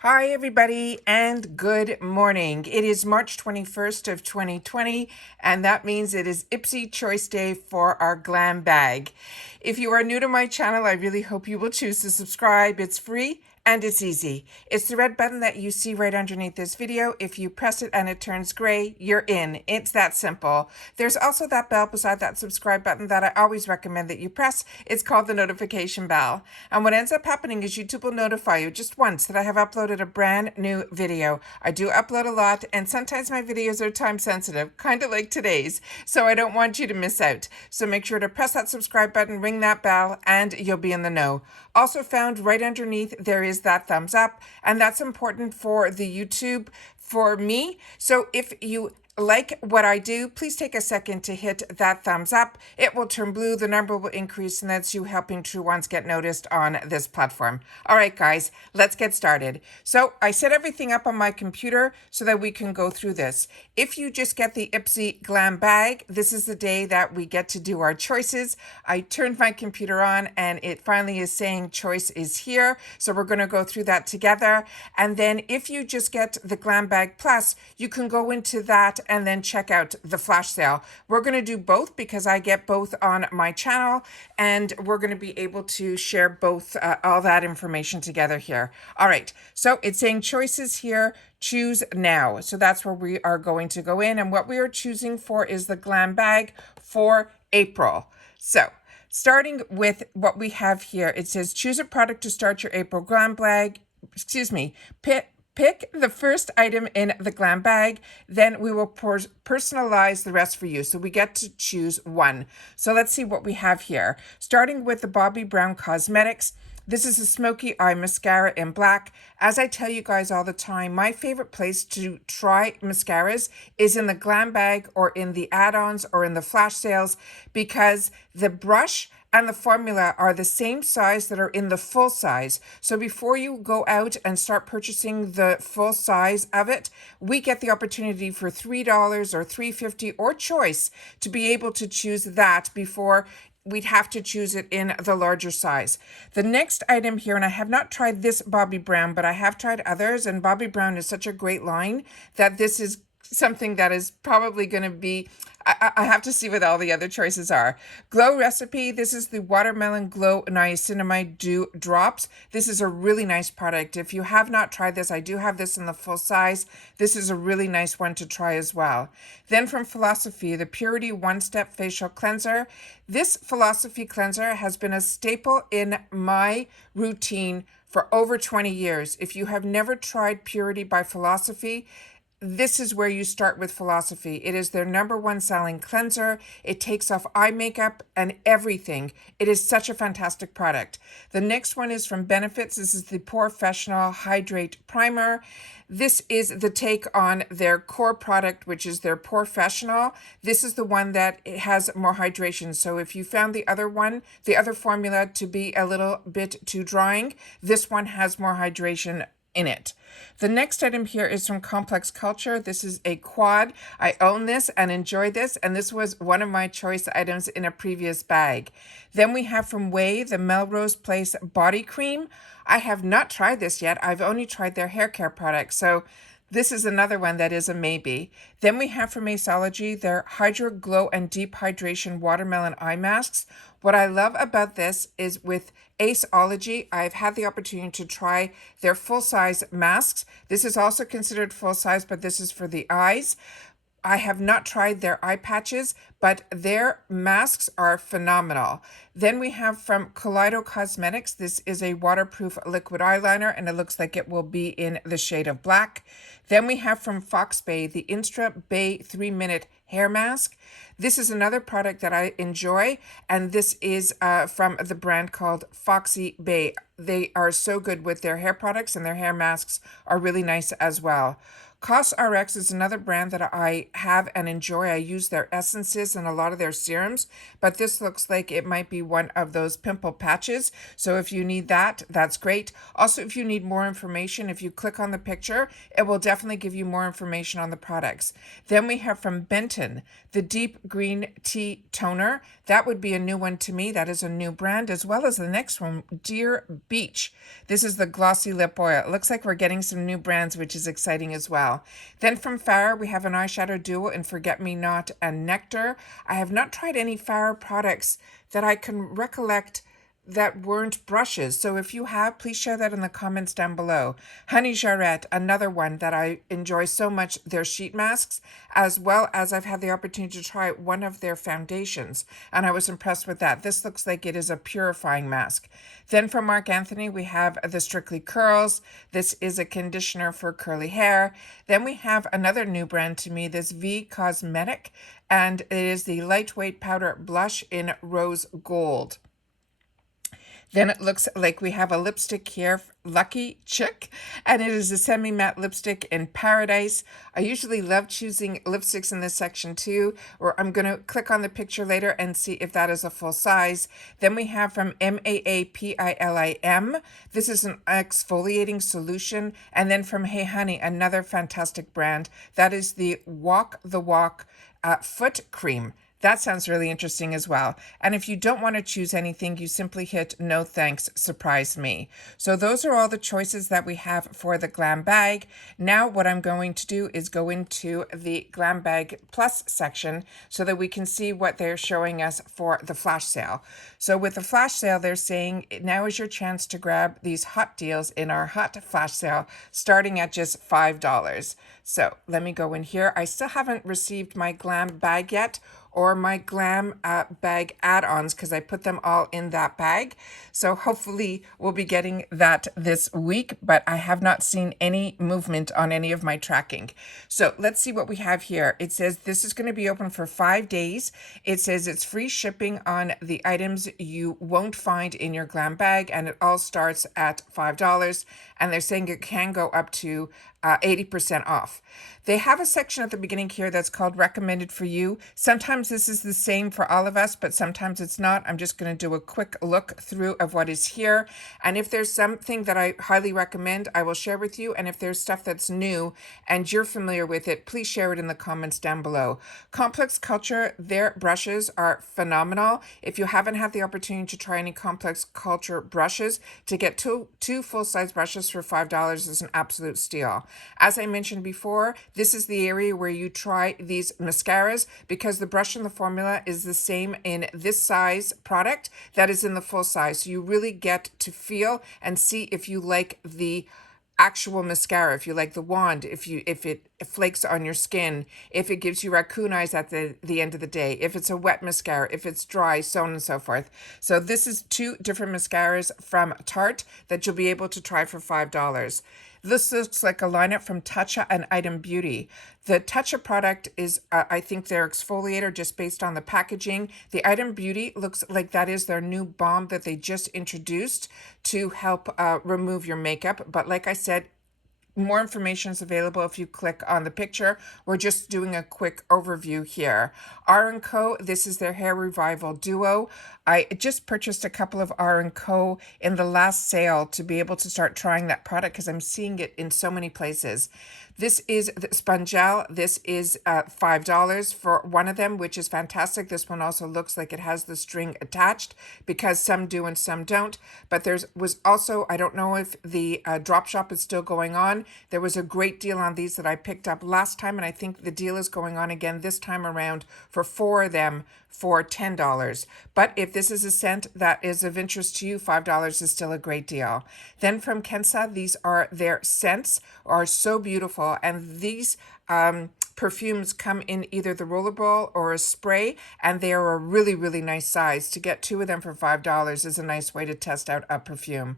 Hi, everybody, and good morning. It is March 21st of 2020, and that means it is IPSY Choice Day for our Glam Bag. If you are new to my channel, I really hope you will choose to subscribe. It's free and it's easy. It's the red button that you see right underneath this video. If you press it and it turns gray, you're in. It's that simple. There's also that bell beside that subscribe button that I always recommend that you press. It's called the notification bell. And what ends up happening is YouTube will notify you just once that I have uploaded a brand new video. I do upload a lot, and sometimes my videos are time sensitive, kind of like today's, so I don't want you to miss out. So make sure to press that subscribe button, ring that bell, and you'll be in the know. Also found right underneath there is that thumbs up, and that's important for the YouTube for me. So if you like what I do, please take a second to hit that thumbs up. It will turn blue, the number will increase, and that's you helping true ones get noticed on this platform. All right, guys, let's get started. So I set everything up on my computer so that we can go through this. If you just get the IPSY Glam Bag, this is the day that we get to do our choices. I turned my computer on and it finally is saying choice is here. So we're going to go through that together. And then if you just get the Glam Bag Plus, you can go into that and then check out the flash sale. We're going to do both because I get both on my channel, and we're going to be able to share both, all that information together here. All right, so it's saying choices here, choose now. So that's where we are going to go in, and what we are choosing for is the Glam Bag for April. So starting with what we have here, it says choose a product to start your April Glam Bag, Pick the first item in the Glam Bag, then we will personalize the rest for you. So we get to choose one. So let's see what we have here. Starting with the Bobbi Brown Cosmetics. This is a smoky eye mascara in black. As I tell you guys all the time, my favorite place to try mascaras is in the Glam Bag or in the add-ons or in the flash sales, because the brush and the formula are the same size that are in the full size. So before you go out and start purchasing the full size of it, we get the opportunity for $3 or $3.50 or choice to be able to choose that before we'd have to choose it in the larger size. The next item here, and I have not tried this Bobbi Brown, but I have tried others, and Bobbi Brown is such a great line that this is something that is probably going to be, I have to see what all the other choices are. Glow Recipe, this is the Watermelon Glow Niacinamide Dew Drops. This is a really nice product. If you have not tried this, I do have this in the full size. This is a really nice one to try as well. Then from Philosophy, the Purity One Step Facial Cleanser. This Philosophy cleanser has been a staple in my routine for over 20 years. If you have never tried Purity by Philosophy, this is where you start with Philosophy. It is their #1 selling cleanser. It takes off eye makeup and everything. It is such a fantastic product. The next one is from Benefits. This is the Professional Hydrate Primer. This is the take on their core product, which is their Professional. This is the one that has more hydration. So if you found the other one, the other formula, to be a little bit too drying, this one has more hydration in it. The next item here is from Complex Culture. This is a quad. I own this and enjoy this, and this was one of my choice items in a previous bag. Then we have from Way the Melrose Place Body Cream. I have not tried this yet. I've only tried their hair care products, so this is another one that is a maybe. Then we have from Aceology their Hydro Glow and Deep Hydration Watermelon Eye Masks. What I love about this is with Aceology, I've had the opportunity to try their full-size masks. This is also considered full-size, but this is for the eyes. I have not tried their eye patches, but their masks are phenomenal. Then we have from Kaleido Cosmetics. This is a waterproof liquid eyeliner, and it looks like it will be in the shade of black. Then we have from Fox Bay the Instra Bay 3-minute hair mask. This is another product that I enjoy, and this is from the brand called Foxy Bay. They are so good with their hair products, and their hair masks are really nice as well. CosRx is another brand that I have and enjoy. I use their essences and a lot of their serums, but this looks like it might be one of those pimple patches. So if you need that, that's great. Also, if you need more information, if you click on the picture, it will definitely give you more information on the products. Then we have from Benton, the Deep Green Tea Toner. That would be a new one to me. That is a new brand, as well as the next one, Deer Beach. This is the Glossy Lip Oil. It looks like we're getting some new brands, which is exciting as well. Then from Farah, we have an eyeshadow duo in Forget Me Not and Nectar. I have not tried any Farah products that I can recollect that weren't brushes. So if you have, please share that in the comments down below. Honey Jarrette, another one that I enjoy so much, their sheet masks, as well as I've had the opportunity to try one of their foundations, and I was impressed with that. This looks like it is a purifying mask. Then from Marc Anthony, we have the Strictly Curls. This is a conditioner for curly hair. Then we have another new brand to me, this V Cosmetic, and it is the lightweight powder blush in rose gold. Then it looks like we have a lipstick here, Lucky Chick, and it is a semi-matte lipstick in Paradise. I usually love choosing lipsticks in this section too, or I'm going to click on the picture later and see if that is a full size. Then we have from MAAPILIM. This is an exfoliating solution. And then from Hey Honey, another fantastic brand. That is the Walk the Walk foot cream. That sounds really interesting as well. And if you don't want to choose anything, you simply hit no thanks, surprise me. So those are all the choices that we have for the Glam Bag. Now what I'm going to do is go into the Glam Bag Plus section so that we can see what they're showing us for the flash sale. So with the flash sale, they're saying now is your chance to grab these hot deals in our hot flash sale, starting at just $5. So let me go in here. I still haven't received my Glam Bag yet, or my Glam Bag add-ons, because I put them all in that bag. So hopefully we'll be getting that this week, but I have not seen any movement on any of my tracking. So let's see what we have here. It says this is going to be open for 5 days. It says it's free shipping on the items you won't find in your Glam Bag, and it all starts at $5. And they're saying it can go up to 80% off. They have a section at the beginning here that's called recommended for you. Sometimes this is the same for all of us, but sometimes it's not. I'm just going to do a quick look through of what is here. And if there's something that I highly recommend, I will share with you. And if there's stuff that's new and you're familiar with it, please share it in the comments down below. Complex Culture, their brushes are phenomenal. If you haven't had the opportunity to try any Complex Culture brushes, to get two full-size brushes for $5 is an absolute steal. As I mentioned before, this is the area where you try these mascaras, because the brush and the formula is the same in this size product that is in the full size. So you really get to feel and see if you like the actual mascara, if you like the wand, if it flakes on your skin, if it gives you raccoon eyes at the end of the day, if it's a wet mascara, if it's dry, so on and so forth. So this is 2 different mascaras from Tarte that you'll be able to try for $5. This looks like a lineup from Tatcha and Item Beauty. The Tatcha product is, I think, their exfoliator just based on the packaging. The Item Beauty looks like that is their new balm that they just introduced to help remove your makeup. But like I said, more information is available if you click on the picture. We're just doing a quick overview here. R & Co, this is their Hair Revival Duo. I just purchased a couple of R & Co in the last sale to be able to start trying that product because I'm seeing it in so many places. This is the Spongel. This is $5 for one of them, which is fantastic. This one also looks like it has the string attached because some do and some don't. But there was also, I don't know if the drop shop is still going on. There was a great deal on these that I picked up last time, and I think the deal is going on again this time around for 4 of them for $10. But if this is a scent that is of interest to you, $5 is still a great deal. Then from Kensa, these are their scents, are so beautiful, and these perfumes come in either the rollerball or a spray, and they are a really, really nice size. To get 2 of them for $5 is a nice way to test out a perfume.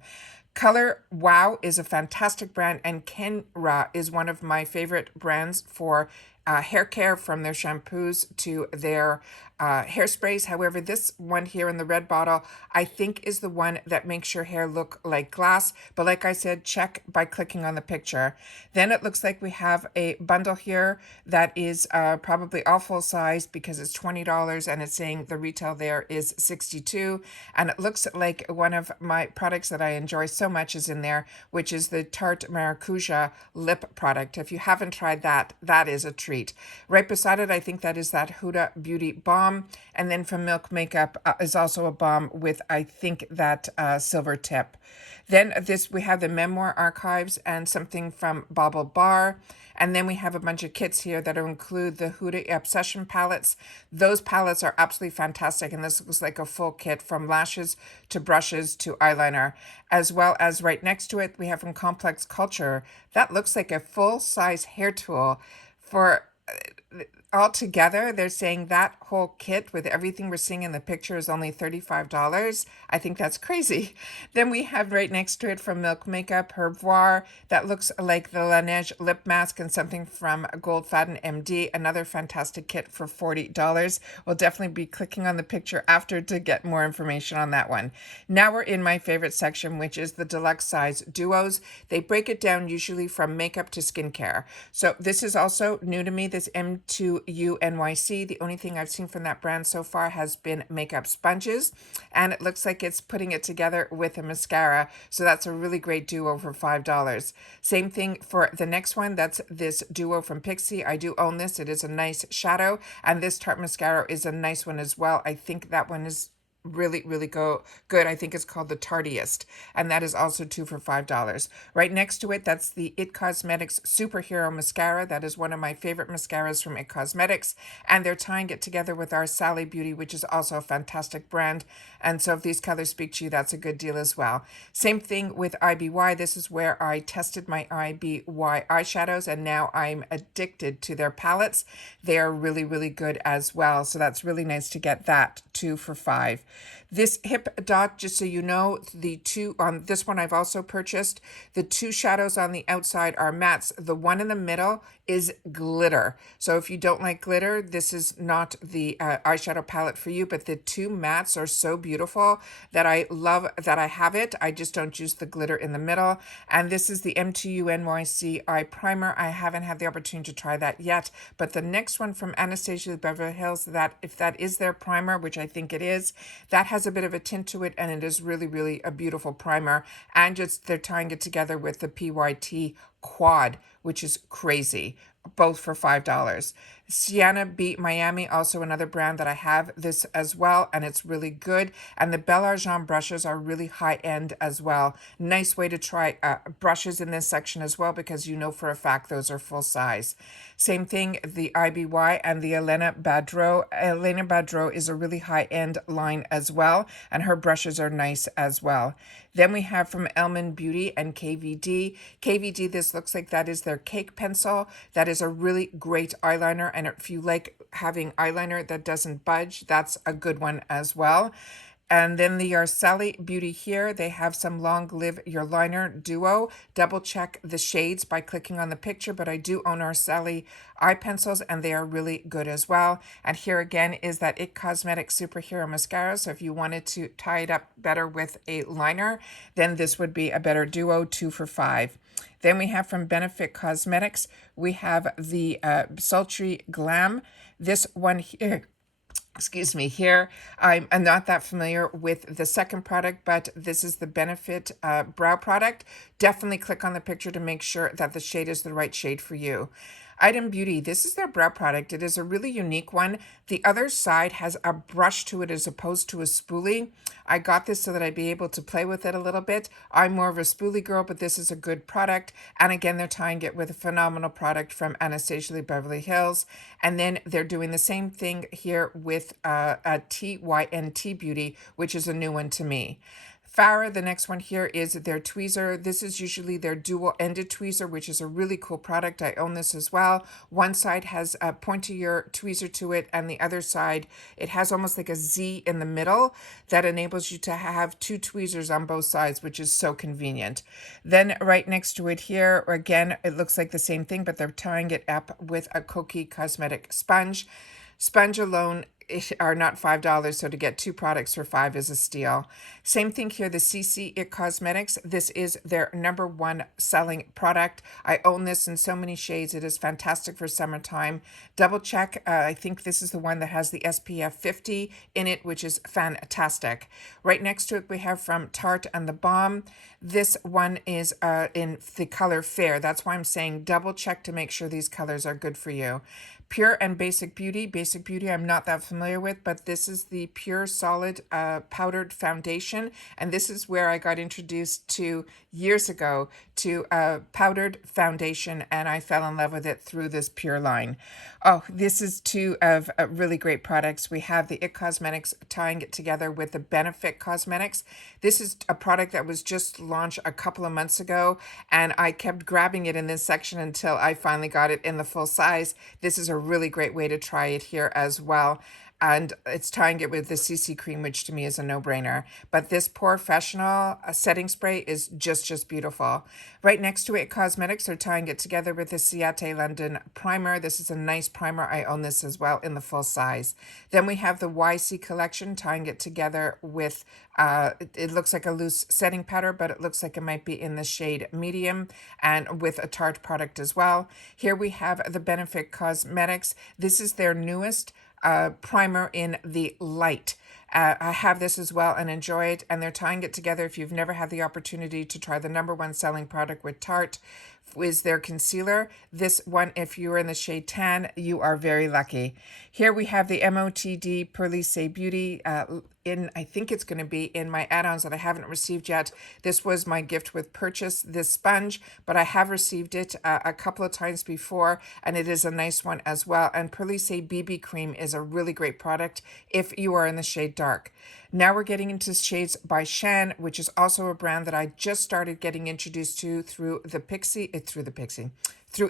Color Wow is a fantastic brand, and Kenra is one of my favorite brands for hair care, from their shampoos to their hairsprays. However, this one here in the red bottle, I think is the one that makes your hair look like glass. But like I said, check by clicking on the picture. Then it looks like we have a bundle here that is probably all full size because it's $20 and it's saying the retail there is $62. And it looks like one of my products that I enjoy so much is in there, which is the Tarte Maracuja lip product. If you haven't tried that, that is a treat. Right beside it, I think that is that Huda Beauty Balm. And then from Milk Makeup is also a balm with, I think, that silver tip. Then we have the Memoir Archives and something from Bauble Bar. And then we have a bunch of kits here that include the Huda Obsession palettes. Those palettes are absolutely fantastic. And this looks like a full kit from lashes to brushes to eyeliner. As well as right next to it, we have from Complex Culture. That looks like a full-size hair tool for... Altogether, they're saying that whole kit with everything we're seeing in the picture is only $35. I think that's crazy. Then we have right next to it from Milk Makeup, Herboire. That looks like the Laneige lip mask and something from Goldfaden MD. Another fantastic kit for $40. We'll definitely be clicking on the picture after to get more information on that one. Now we're in my favorite section, which is the deluxe size duos. They break it down usually from makeup to skincare. So this is also new to me, this M2U The only thing I've seen from that brand so far has been makeup sponges, and it looks like it's putting it together with a mascara. So that's a really great duo for $5. Same thing for the next one. That's this duo from IPSY. I do own this. It is a nice shadow, and this Tarte mascara is a nice one as well. I think that one is really good. I think it's called the Tardiest, and that is also 2 for $5. Right next to it, that's the IT Cosmetics Superhero Mascara. That is one of my favorite mascaras from IT Cosmetics, and they're tying it together with our Sally Beauty, which is also a fantastic brand. And so if these colors speak to you, that's a good deal as well. Same thing with IBY. This is where I tested my IBY eyeshadows, and now I'm addicted to their palettes. They are really good as well. So that's really nice to get that 2 for $5. This Hip Dot, just so you know, the two on this one I've also purchased. The two shadows on the outside are mattes. The one in the middle is glitter. So if you don't like glitter, this is not the eyeshadow palette for you, but the two mattes are so beautiful that I love that I have it. I just don't use the glitter in the middle. And this is the M2U Eye Primer. I haven't had the opportunity to try that yet, but the next one from Anastasia Beverly Hills, that if that is their primer, which I think it is, that has a bit of a tint to it, and it is really a beautiful primer. And just they're tying it together with the PYT Quad, which is crazy, both for $5. Sienna B Miami, also another brand that I have this as well, and it's really good. And the Belle Argent brushes are really high end as well. Nice way to try brushes in this section as well, because you know for a fact those are full size. Same thing, the IBY and the Elena Badreau. Elena Badreau is a really high end line as well, and her brushes are nice as well. Then we have from Elman Beauty and KVD. KVD, this looks like that is their cake pencil. That is a really great eyeliner, and if you like having eyeliner that doesn't budge, that's a good one as well. And then the Sally Beauty here, they have some Long Live Your Liner Duo. Double check the shades by clicking on the picture, but I do own our Sally eye pencils, and they are really good as well. And here again is that IT Cosmetics Superhero Mascara. So if you wanted to tie it up better with a liner, then this would be a better duo, 2 for $5. Then we have from Benefit Cosmetics, we have the Sultry Glam. This one here, excuse me, here I'm not that familiar with the second product, but this is the Benefit brow product. Definitely click on the picture to make sure that the shade is the right shade for you. Item Beauty, this is their brow product. It is a really unique one. The other side has a brush to it as opposed to a spoolie. I got this so that I'd be able to play with it a little bit. I'm more of a spoolie girl, but this is a good product. And again, they're tying it with a phenomenal product from Anastasia Beverly Hills. And then they're doing the same thing here with a TYNT Beauty, which is a new one to me. Farah, the next one here, is their tweezer. This is usually their dual-ended tweezer, which is a really cool product. I own this as well. One side has a pointier tweezer to it, and the other side, it has almost like a Z in the middle that enables you to have two tweezers on both sides, which is so convenient. Then right next to it here, again, it looks like the same thing, but they're tying it up with a Koki cosmetic sponge. Sponge alone are not $5, so to get two products for $5 is a steal. Same thing here, the CC It Cosmetics. This is their #1 selling product. I own this in so many shades. It is fantastic for summertime. Double check. I think this is the one that has the SPF 50 in it, which is fantastic. Right next to it, we have from Tarte and the Balm. This one is in the color Fair. That's why I'm saying double check to make sure these colors are good for you. Pure and Basic Beauty. Basic Beauty I'm not that familiar with, but this is the Pure Solid Powdered Foundation. And this is where I got introduced to years ago to powdered foundation, and I fell in love with it through this Pure line. Oh, this is two of really great products. We have the It Cosmetics tying it together with the Benefit Cosmetics. This is a product that was just launched a couple of months ago, and I kept grabbing it in this section until I finally got it in the full size. This is a really great way to try it here as well. And it's tying it with the CC cream, which to me is a no-brainer. But this Professional setting spray is just beautiful. Right next to it, Cosmetics are tying it together with the Ciate London primer. This is a nice primer. I own this as well in the full size. Then we have the YC collection tying it together with, it looks like a loose setting powder, but it looks like it might be in the shade medium and with a Tarte product as well. Here we have the Benefit Cosmetics. This is their newest primer in the light. I have this as well and enjoy it, and they're tying it together. If you've never had the opportunity to try the #1 selling product with Tarte, is their concealer. This one, if you're in the shade tan, you are very lucky. Here we have the MOTD Perlice Beauty I think it's going to be in my add-ons that I haven't received yet. This was my gift with purchase, this sponge, but I have received it a couple of times before, and it is a nice one as well. And Perlice BB Cream is a really great product if you are in the shade dark. Now we're getting into Shades by Shan, which is also a brand that I just started getting introduced to through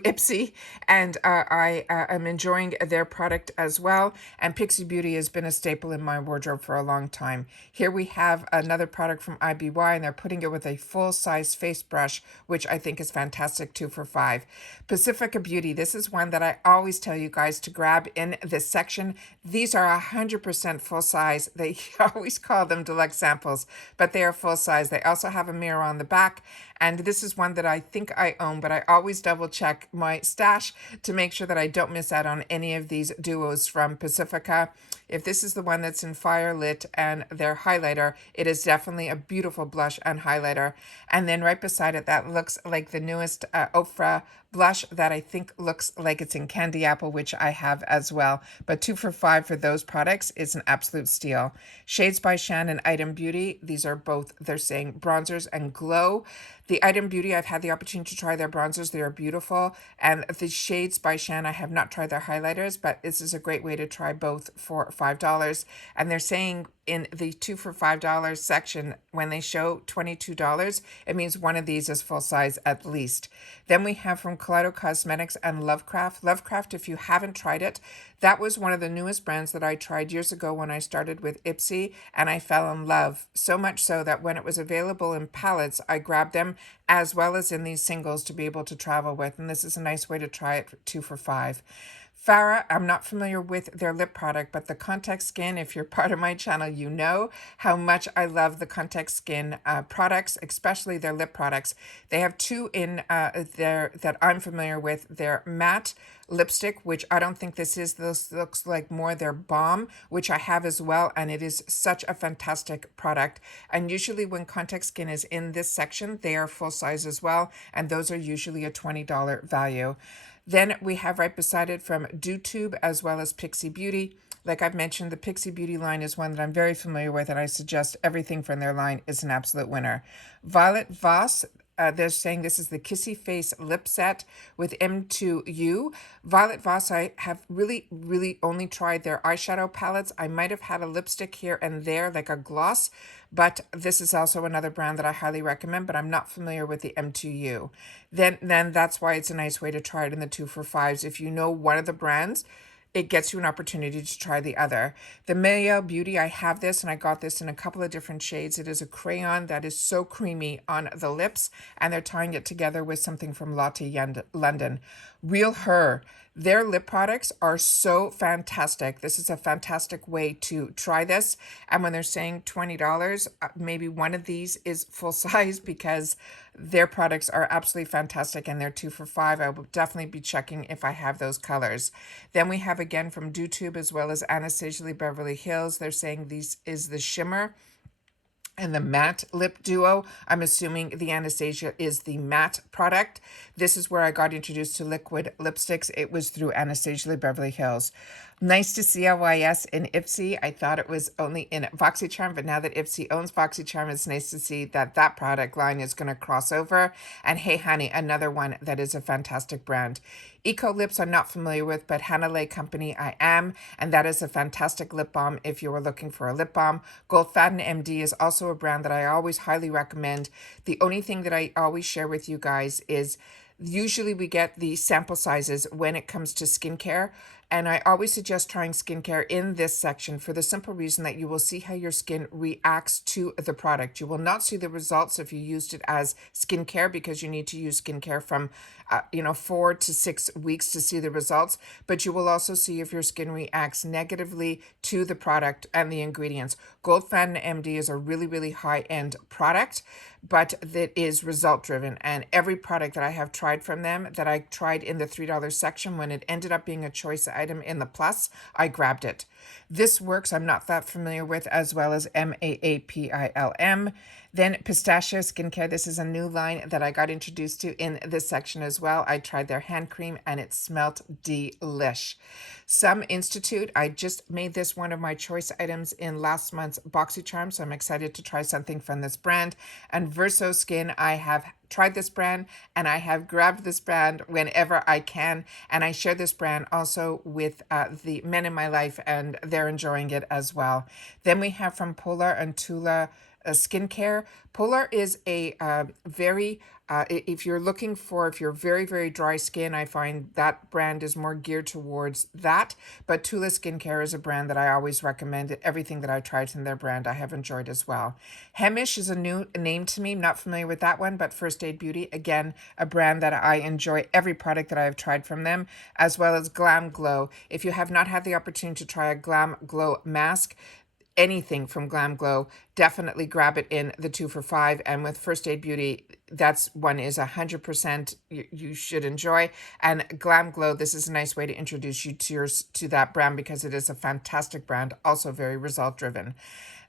IPSY, and I am enjoying their product as well. And Pixie Beauty has been a staple in my wardrobe for a long time. Here we have another product from IBY, and they're putting it with a full-size face brush, which I think is fantastic, 2 for $5. Pacifica Beauty, this is one that I always tell you guys to grab in this section. These are 100% full size. They always call them deluxe samples, but they are full size. They also have a mirror on the back, and this is one that I think I own, but I always double check my stash to make sure that I don't miss out on any of these duos from Pacifica. If this is the one that's in Firelit and their highlighter, it is definitely a beautiful blush and highlighter. And then right beside it, that looks like the newest Ofra blush that I think looks like it's in Candy Apple, which I have as well. But 2 for $5 for those products is an absolute steal. Shades by Shan and Item Beauty, these are both, they're saying bronzers and glow. The Item Beauty, I've had the opportunity to try their bronzers. They are beautiful. And the Shades by Shan, I have not tried their highlighters, but this is a great way to try both for $5. And they're saying in the 2 for $5 section, when they show $22, it means one of these is full size at least. Then we have from Kaleido Cosmetics and Lovecraft. Lovecraft, if you haven't tried it, that was one of the newest brands that I tried years ago when I started with IPSY, and I fell in love. So much so that when it was available in palettes, I grabbed them as well as in these singles to be able to travel with. And this is a nice way to try it for 2 for $5. Farah, I'm not familiar with their lip product, but the Contact Skin, if you're part of my channel, you know how much I love the Contact Skin products, especially their lip products. They have two in there that I'm familiar with. Their matte lipstick, which I don't think this is. This looks like more their balm, which I have as well, and it is such a fantastic product. And usually when Contact Skin is in this section, they are full size as well, and those are usually a $20 value. Then we have right beside it from Dupes as well as Pixie Beauty. Like I've mentioned, the Pixie Beauty line is one that I'm very familiar with, and I suggest everything from their line is an absolute winner. Violet Voss, they're saying this is the Kissy Face Lip Set with M2U. Violet Voss, I have really only tried their eyeshadow palettes. I might have had a lipstick here and there, like a gloss, but this is also another brand that I highly recommend, but I'm not familiar with the M2U. Then that's why it's a nice way to try it in the 2 for $5s. If you know one of the brands, it gets you an opportunity to try the other. The Mayel Beauty, I have this, and I got this in a couple of different shades. It is a crayon that is so creamy on the lips, and they're tying it together with something from Lotte London. Real Her, their lip products are so fantastic. This is a fantastic way to try this. And when they're saying $20, maybe one of these is full size, because their products are absolutely fantastic and they're 2 for $5. I will definitely be checking if I have those colors. Then we have again from Dupes as well as Anastasia Beverly Hills. They're saying these is the shimmer and the matte lip duo. I'm assuming the Anastasia is the matte product. This is where I got introduced to liquid lipsticks. It was through Anastasia Beverly Hills. Nice to see LYS in IPSY. I thought it was only in BoxyCharm, but now that IPSY owns BoxyCharm, it's nice to see that that product line is going to cross over. And Hey Honey, another one that is a fantastic brand. Eco Lips I'm not familiar with, but Hanalei Company I am, and that is a fantastic lip balm if you were looking for a lip balm. Goldfaden MD is also a brand that I always highly recommend. The only thing that I always share with you guys is usually we get the sample sizes when it comes to skincare. And I always suggest trying skincare in this section for the simple reason that you will see how your skin reacts to the product. You will not see the results if you used it as skincare, because you need to use skincare from 4 to 6 weeks to see the results. But you will also see if your skin reacts negatively to the product and the ingredients. Goldfaden MD is a really high-end product, but that is result driven. And every product that I have tried from them, that I tried in the $3 section, when it ended up being a choice item in the plus, I grabbed it. This Works I'm not that familiar with, as well as MAAPILM. Then Pistachio Skincare, this is a new line that I got introduced to in this section as well. I tried their hand cream and it smelt delish. Some Institute, I just made this one of my choice items in last month's BoxyCharm, so I'm excited to try something from this brand. And Verso Skin, I have tried this brand and I have grabbed this brand whenever I can, and I share this brand also with the men in my life, and they're enjoying it as well. Then we have from Polar and Tula skincare. Polar is a very if you're very dry skin, I find that brand is more geared towards that. But Tula Skincare is a brand that I always recommend. Everything that I tried from their brand, I have enjoyed as well. Hemish is a new name to me. Not familiar with that one, but First Aid Beauty, again, a brand that I enjoy every product that I have tried from them, as well as Glam Glow. If you have not had the opportunity to try a Glam Glow mask, anything from Glam Glow, definitely grab it in the 2 for $5. And with First Aid Beauty, that's one is 100% you should enjoy. And Glam Glow, this is a nice way to introduce you to that brand, because it is a fantastic brand, also very result driven.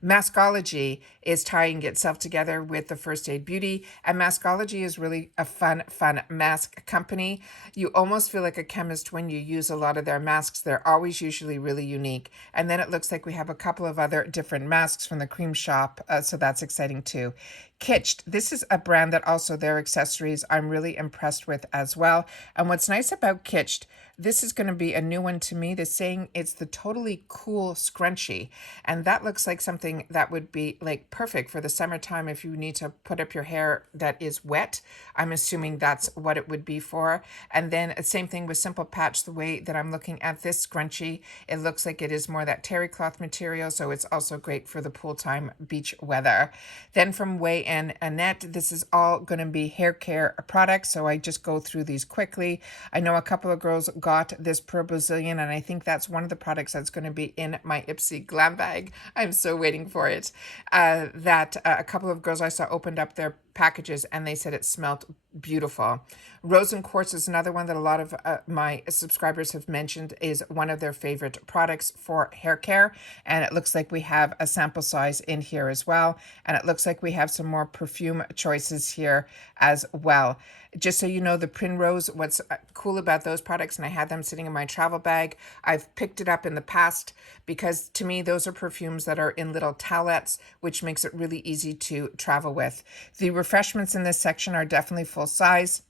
Maskology is tying itself together with the First Aid Beauty, and Maskology is really a fun mask company. You almost feel like a chemist when you use a lot of their masks. They're always usually really unique. And then it looks like we have a couple of other different masks from the cream shop, so that's exciting too. Kitsched, this is a brand that also their accessories I'm really impressed with as well. And what's nice about Kitsched, this is going to be a new one to me. They're saying it's the Totally Cool Scrunchie. And that looks like something that would be like perfect for the summertime if you need to put up your hair that is wet. I'm assuming that's what it would be for. And then same thing with Simple Patch, the way that I'm looking at this scrunchie. It looks like it is more that terry cloth material, so it's also great for the pool time beach weather. Then from Way and Annette, this is all going to be hair care products, so I just go through these quickly. I know a couple of girls got this Per Brazilian, and I think that's one of the products that's going to be in my IPSY Glam Bag. I'm so waiting for it. A couple of girls I saw opened up their packages and they said it smelled beautiful. Rose and Quartz is another one that a lot of my subscribers have mentioned is one of their favorite products for hair care, and it looks like we have a sample size in here as well, and it looks like we have some more perfume choices here as well. Just so you know, the Primrose, what's cool about those products, and I had them sitting in my travel bag, I've picked it up in the past because to me those are perfumes that are in little towelettes, which makes it really easy to travel with. The refreshments in this section are definitely full size.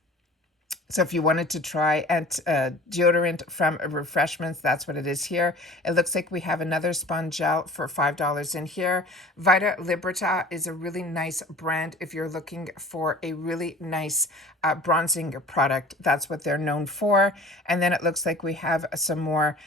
So if you wanted to try deodorant from refreshments, that's what it is here. It looks like we have another sponge gel for $5 in here. Vita Liberta is a really nice brand if you're looking for a really nice bronzing product. That's what they're known for. And then it looks like we have some more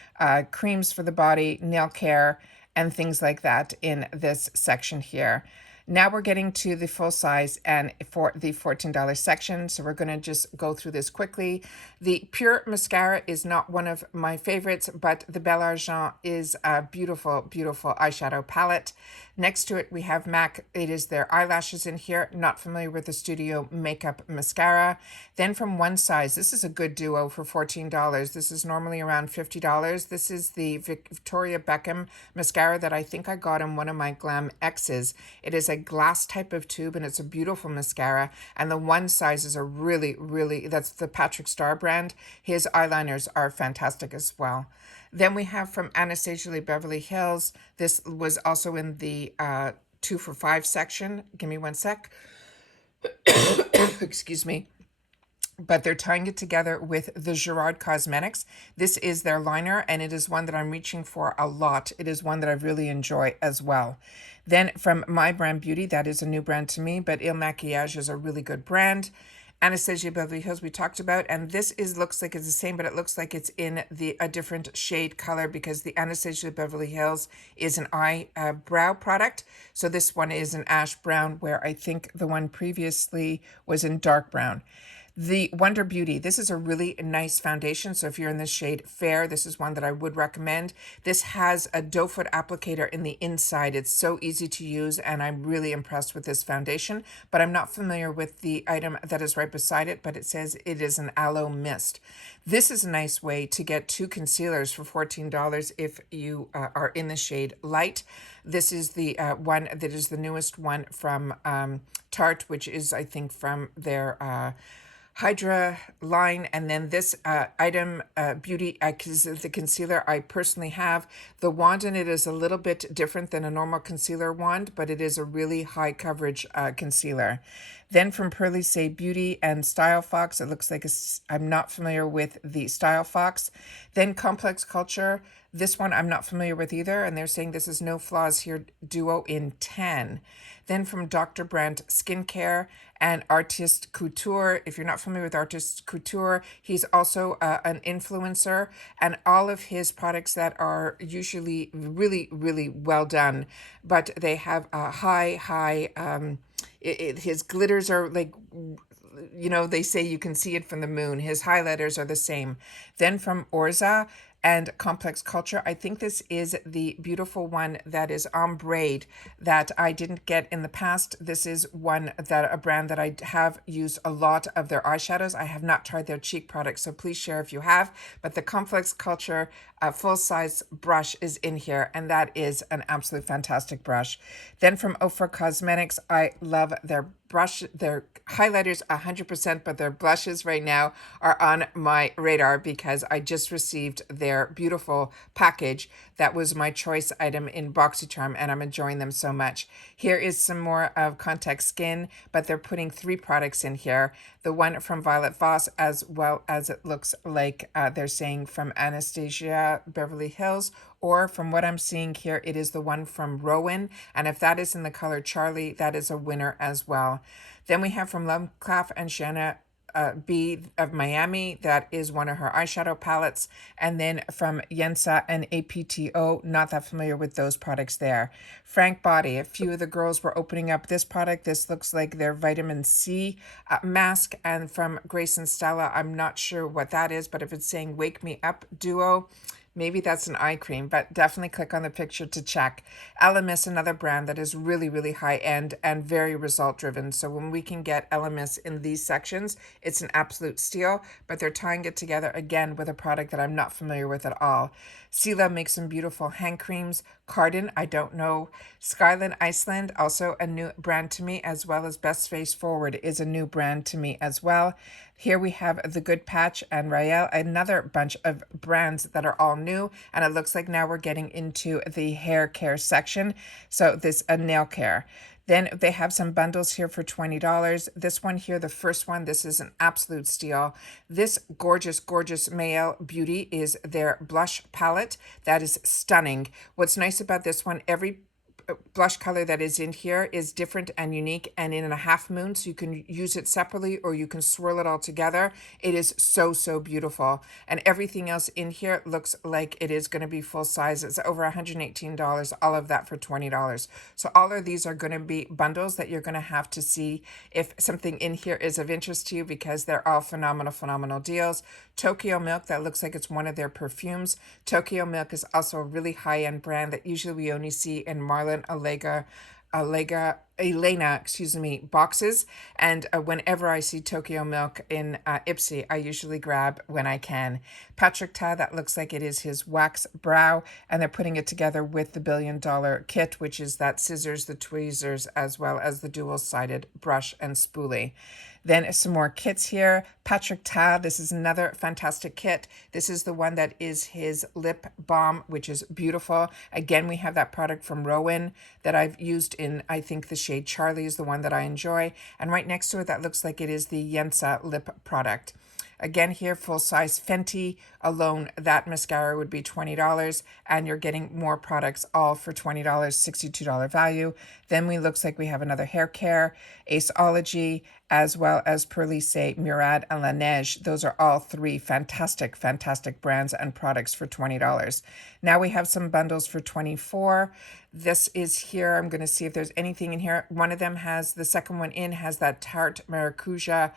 creams for the body, nail care, and things like that in this section here. Now we're getting to the full size and for the $14 section. So we're going to just go through this quickly. The Pure Mascara is not one of my favorites, but the Bel Argent is a beautiful, beautiful eyeshadow palette. Next to it, we have MAC. It is their eyelashes in here. Not familiar with the Studio Makeup Mascara. Then from One Size, this is a good duo for $14. This is normally around $50. This is the Victoria Beckham mascara that I think I got in one of my Glam X's. It is a glass type of tube and it's a beautiful mascara. And the One Size is a really, really, that's the Patrick Star brand. His eyeliners are fantastic as well. Then we have from Anastasia Beverly Hills. This was also in the 2 for $5 section. Give me one sec. Excuse me. But they're tying it together with the Gerard Cosmetics. This is their liner, and it is one that I'm reaching for a lot. It is one that I really enjoy as well. Then from My Brand Beauty, that is a new brand to me, but Il Maquillage is a really good brand. Anastasia Beverly Hills we talked about, and this looks like it's the same, but it looks like it's in a different shade color because the Anastasia Beverly Hills is an eyebrow product. So this one is an ash brown, where I think the one previously was in dark brown. The Wonder Beauty, this is a really nice foundation. So if you're in the shade Fair, this is one that I would recommend. This has a doe foot applicator in the inside. It's so easy to use, and I'm really impressed with this foundation. But I'm not familiar with the item that is right beside it, but it says it is an aloe mist. This is a nice way to get 2 concealers for $14 if you are in the shade Light. This is the one that is the newest one from Tarte, which is, I think, from their Hydra line. And then this item, Beauty, the concealer I personally have. The wand in it is a little bit different than a normal concealer wand, but it is a really high coverage concealer. Then from Pearly Say Beauty and Style Fox, it looks like I'm not familiar with the Style Fox. Then Complex Culture, this one I'm not familiar with either, and they're saying this is No Flaws Here Duo in 10. Then from Dr. Brandt Skincare and Artist Couture. If you're not familiar with Artist Couture, he's also an influencer, and all of his products that are usually really, really well done, but they have a high, his glitters are like, you know, they say you can see it from the moon. His highlighters are the same. Then from Orza and Complex Culture, I think this is the beautiful one that is ombre that I didn't get in the past. This is a brand that I have used a lot of their eyeshadows. I have not tried their cheek products, so please share if you have. But the Complex Culture full-size brush is in here, and that is an absolute fantastic brush. Then from Ofra Cosmetics, I love their brush, their highlighters 100%, but their blushes right now are on my radar because I just received their beautiful package. That was my choice item in BoxyCharm, and I'm enjoying them so much. Here is some more of Contact Skin, but they're putting 3 products in here. The one from Violet Voss, as well as it looks like they're saying from Anastasia Beverly Hills, or from what I'm seeing here, it is the one from Rowan. And if that is in the color Charlie, that is a winner as well. Then we have from Lovecraft and Shanna B of Miami, that is one of her eyeshadow palettes. And then from Yensa and APTO, not that familiar with those products there. Frank Body, a few of the girls were opening up this product. This looks like their vitamin C mask. And from Grace and Stella, I'm not sure what that is, but if it's saying Wake Me Up Duo, maybe that's an eye cream, but definitely click on the picture to check. Elemis, another brand that is really, really high end and very result driven. So when we can get Elemis in these sections, it's an absolute steal, but they're tying it together again with a product that I'm not familiar with at all. Sela makes some beautiful hand creams. Cardin, I don't know. Skyland Iceland, also a new brand to me, as well as Best Face Forward is a new brand to me as well. Here we have The Good Patch and Rael, another bunch of brands that are all new. And it looks like now we're getting into the hair care section. So this nail care. Then they have some bundles here for $20. This one here, the first one, this is an absolute steal. This gorgeous, gorgeous male beauty is their blush palette. That is stunning. What's nice about this one, every blush color that is in here is different and unique and in a half moon, so you can use it separately or you can swirl it all together. It is so, so beautiful, and everything else in here looks like it is going to be full size. It's over $118, all of that for $20. So all of these are going to be bundles that you're going to have to see if something in here is of interest to you, because they're all phenomenal deals. Tokyo Milk, that looks like it's one of their perfumes. Tokyo Milk is also a really high-end brand that usually we only see in Marlon Elena, boxes. And whenever I see Tokyo Milk in IPSY, I usually grab when I can. Patrick Ta, that looks like it is his wax brow, and they're putting it together with the $1 billion kit, which is that scissors, the tweezers, as well as the dual-sided brush and spoolie. Then some more kits here. Patrick Ta, this is another fantastic kit. This is the one that is his lip balm, which is beautiful. Again, we have that product from Rowan that I've used in, I think the shade Charlie is the one that I enjoy. And right next to it, that looks like it is the Yensa lip product. Again here, full size Fenty alone, that mascara would be $20, and you're getting more products all for $20, $62 value. Then looks like we have another hair care, Aceology, as well as Perlice, Murad, and La Neige. Those are all three fantastic brands and products for $20. Now we have some bundles for $24. This is here. I'm going to see if there's anything in here. One of them has, the second one in has that Tarte Maracuja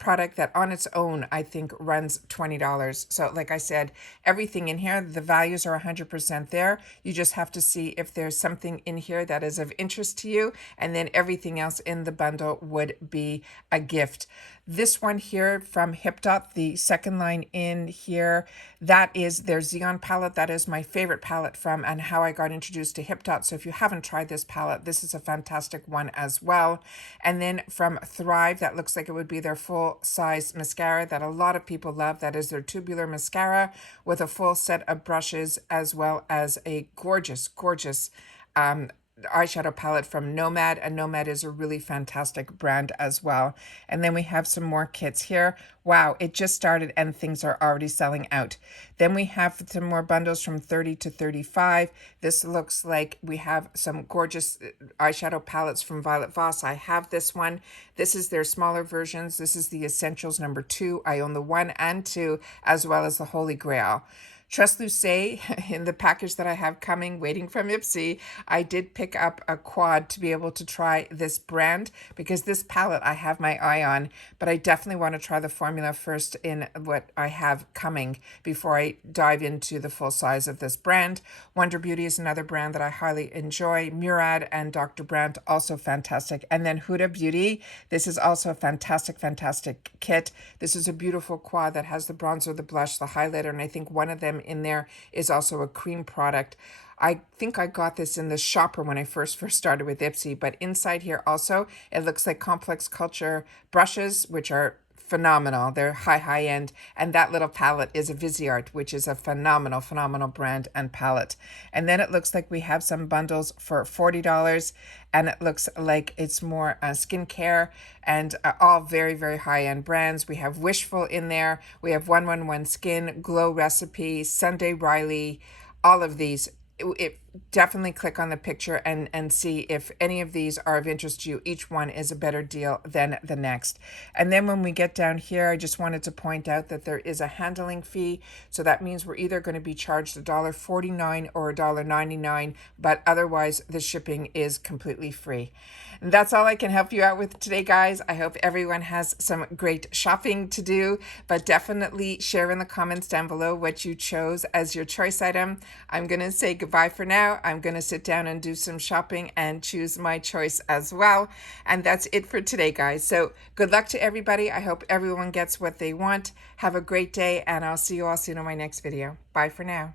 product that on its own, I think runs $20. So like I said, everything in here, the values are 100% there. You just have to see if there's something in here that is of interest to you, and then everything else in the bundle would be a gift. This one here from HipDot, the second line in here, that is their Xeon palette. That is my favorite palette from and how I got introduced to HipDot. So if you haven't tried this palette, this is a fantastic one as well. And then from Thrive, that looks like it would be their full size mascara that a lot of people love. That is their tubular mascara with a full set of brushes, as well as a gorgeous eyeshadow palette from Nomad, and Nomad is a really fantastic brand as well. And then we have some more kits here. Wow, it just started and things are already selling out. Then we have some more bundles from 30 to 35. This looks like we have some gorgeous eyeshadow palettes from Violet Voss. I have this one. This is their smaller versions. This is the Essentials number 2. I own the 1 and 2, as well as the Holy Grail. Trustluce, in the package that I have coming, waiting from IPSY, I did pick up a quad to be able to try this brand, because this palette I have my eye on, but I definitely want to try the formula first in what I have coming before I dive into the full size of this brand. Wonder Beauty is another brand that I highly enjoy. Murad and Dr. Brandt, also fantastic. And then Huda Beauty, this is also a fantastic kit. This is a beautiful quad that has the bronzer, the blush, the highlighter, and I think one of them in there is also a cream product. I think I got this in the shopper when I first started with IPSY, but inside here also, it looks like Complex Culture brushes, which are phenomenal. They're high end, and that little palette is a Viseart, which is a phenomenal brand and palette. And then it looks like we have some bundles for $40, and it looks like it's more skincare and all very high-end brands. We have Wishful in there. We have 111 Skin, Glow Recipe, Sunday Riley, all of these. Definitely click on the picture and see if any of these are of interest to you. Each one is a better deal than the next. And then when we get down here, I just wanted to point out that there is a handling fee. So that means we're either going to be charged $1.49 or $1.99, but otherwise the shipping is completely free. And that's all I can help you out with today, guys. I hope everyone has some great shopping to do, but definitely share in the comments down below what you chose as your choice item. I'm going to say goodbye for now. I'm going to sit down and do some shopping and choose my choice as well. And that's it for today, guys. So good luck to everybody. I hope everyone gets what they want. Have a great day, and I'll see you all soon on my next video. Bye for now.